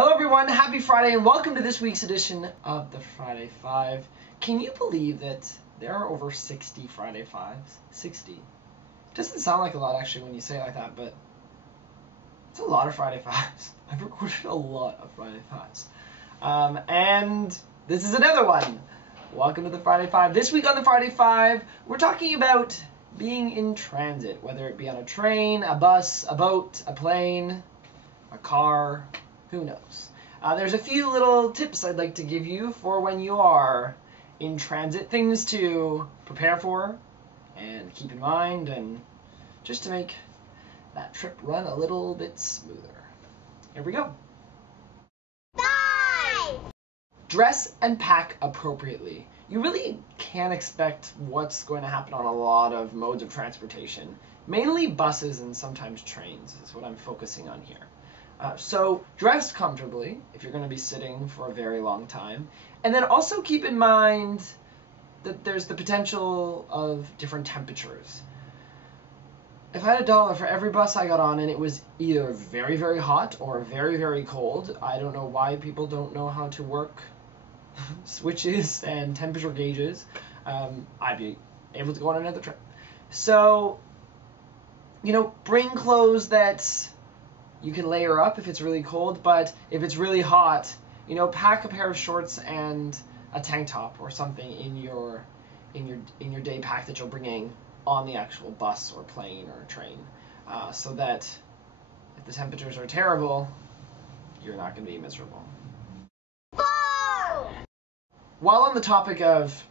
Hello everyone, happy Friday and welcome to this week's edition of the Friday Five. Can you believe that there are over 60 Friday Fives? 60. Doesn't sound like a lot actually when you say it like that, but it's a lot of Friday Fives. I've recorded a lot of Friday Fives. And this is another one. Welcome to the Friday Five. This week on the Friday Five, we're talking about being in transit, whether it be on a train, a bus, a boat, a plane, a car, who knows. There's a few little tips I'd like to give you for when you are in transit, things to prepare for and keep in mind, and just to make that trip run a little bit smoother. Here we go. 5. Dress and pack appropriately. You really can't expect what's going to happen on a lot of modes of transportation. Mainly buses and sometimes trains is what I'm focusing on here. So dress comfortably if you're going to be sitting for a very long time. And then also keep in mind that there's the potential of different temperatures. If I had $1 for every bus I got on and it was either very, very hot or very, very cold, I don't know why people don't know how to work switches and temperature gauges, I'd be able to go on another trip. So, bring clothes that you can layer up if it's really cold, but if it's really hot, pack a pair of shorts and a tank top or something in your day pack that you're bringing on the actual bus or plane or train, so that if the temperatures are terrible, you're not going to be miserable. 4. While on the topic of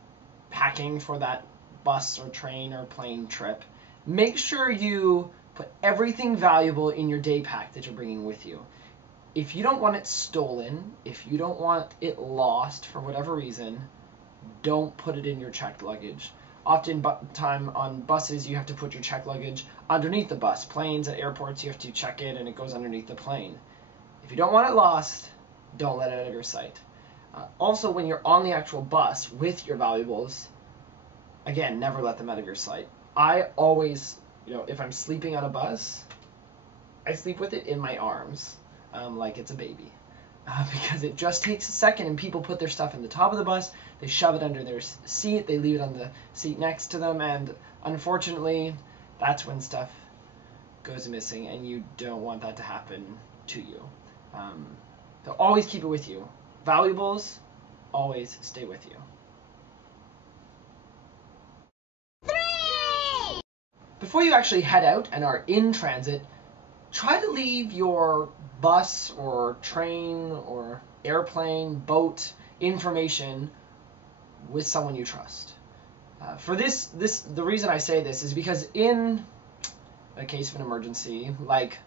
packing for that bus or train or plane trip, make sure you put everything valuable in your day pack that you're bringing with you. If you don't want it stolen, if you don't want it lost for whatever reason, don't put it in your checked luggage. Often time on buses, you have to put your checked luggage underneath the bus. Planes at airports, you have to check it and it goes underneath the plane. If you don't want it lost, don't let it out of your sight. Also, when you're on the actual bus with your valuables, again, never let them out of your sight. I always, if I'm sleeping on a bus, I sleep with it in my arms, like it's a baby. Because it just takes a second and people put their stuff in the top of the bus, they shove it under their seat, they leave it on the seat next to them, and unfortunately, that's when stuff goes missing, and you don't want that to happen to you. So always keep it with you. Valuables, always stay with you. 3. Before you actually head out and are in transit, try to leave your bus or train or airplane, boat information with someone you trust. For the reason I say this is because in a case of an emergency, like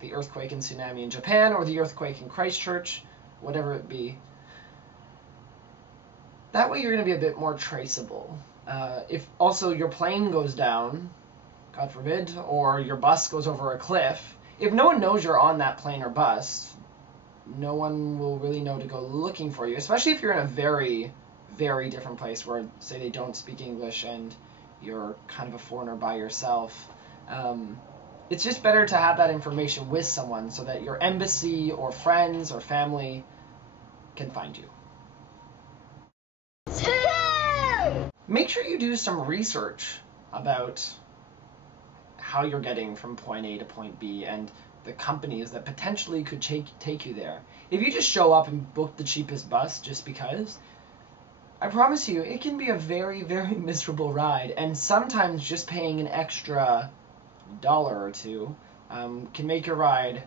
the earthquake and tsunami in Japan or the earthquake in Christchurch, whatever it be, that way you're going to be a bit more traceable. If also your plane goes down, God forbid, or your bus goes over a cliff, if no one knows you're on that plane or bus, no one will really know to go looking for you, especially if you're in a very, very different place where, say, they don't speak English and you're kind of a foreigner by yourself. It's just better to have that information with someone so that your embassy or friends or family can find you. 2. Make sure you do some research about how you're getting from point A to point B and the companies that potentially could take you there. If you just show up and book the cheapest bus just because, I promise you, it can be a very, very miserable ride, and sometimes just paying an extra $1 or $2 can make your ride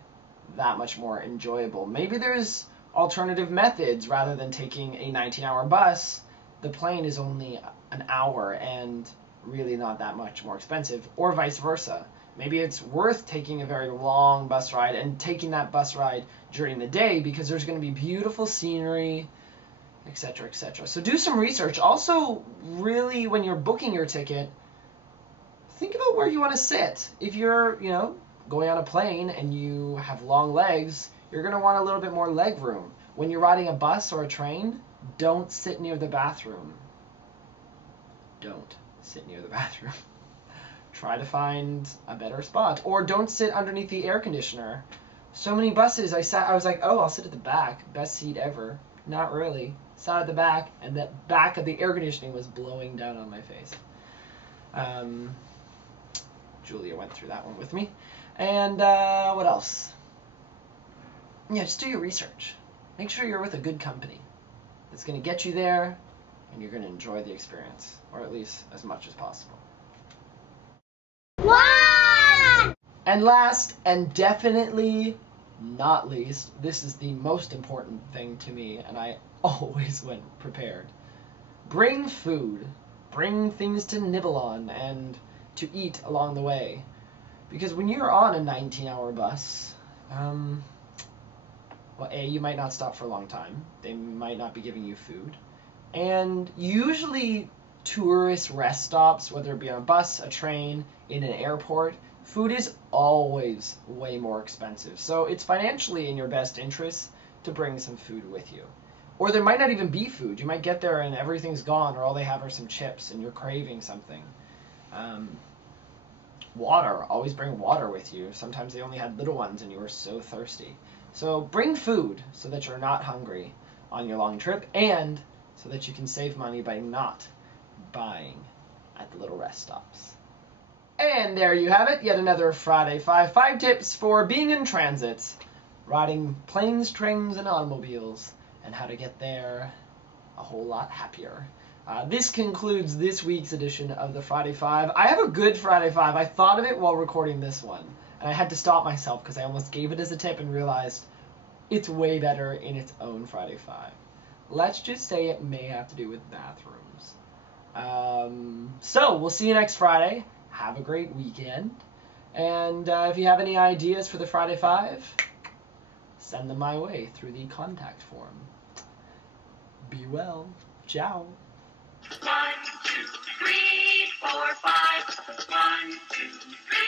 that much more enjoyable. Maybe there's alternative methods. Rather than taking a 19-hour bus, the plane is only an hour and really not that much more expensive, or vice versa. Maybe it's worth taking a very long bus ride and taking that bus ride during the day because there's going to be beautiful scenery, etc., etc. So do some research. Also, really, when you're booking your ticket, think about where you want to sit. If you're, going on a plane and you have long legs, you're going to want a little bit more leg room. When you're riding a bus or a train, don't sit near the bathroom. Don't sit near the bathroom. Try to find a better spot. Or don't sit underneath the air conditioner. So many buses. I was like, oh, I'll sit at the back. Best seat ever. Not really. Sat at the back, and the back of the air conditioning was blowing down on my face. Julia went through that one with me. And what else? Yeah, just do your research. Make sure you're with a good company that's going to get you there, and you're going to enjoy the experience, or at least as much as possible. 1! And last, and definitely not least, this is the most important thing to me, and I always went prepared. Bring food. Bring things to nibble on and to eat along the way. Because when you're on a 19-hour bus, well, A, you might not stop for a long time. They might not be giving you food. And usually tourist rest stops, whether it be on a bus, a train, in an airport, food is always way more expensive. So it's financially in your best interest to bring some food with you. Or there might not even be food. You might get there and everything's gone, or all they have are some chips and you're craving something. Water. Always bring water with you. Sometimes they only had little ones and you were so thirsty. So bring food so that you're not hungry on your long trip, and so that you can save money by not buying at the little rest stops. And there you have it, yet another Friday 5. 5 tips for being in transit, riding planes, trains, and automobiles, and how to get there a whole lot happier. This concludes this week's edition of the Friday 5. I have a good Friday 5. I thought of it while recording this one, and I had to stop myself because I almost gave it as a tip and realized it's way better in its own Friday 5. Let's just say it may have to do with bathrooms. So we'll see you next Friday. Have a great weekend. And if you have any ideas for the Friday 5, send them my way through the contact form. Be well. Ciao. 1, 2, 3, 4, 5. 1, 2, 3.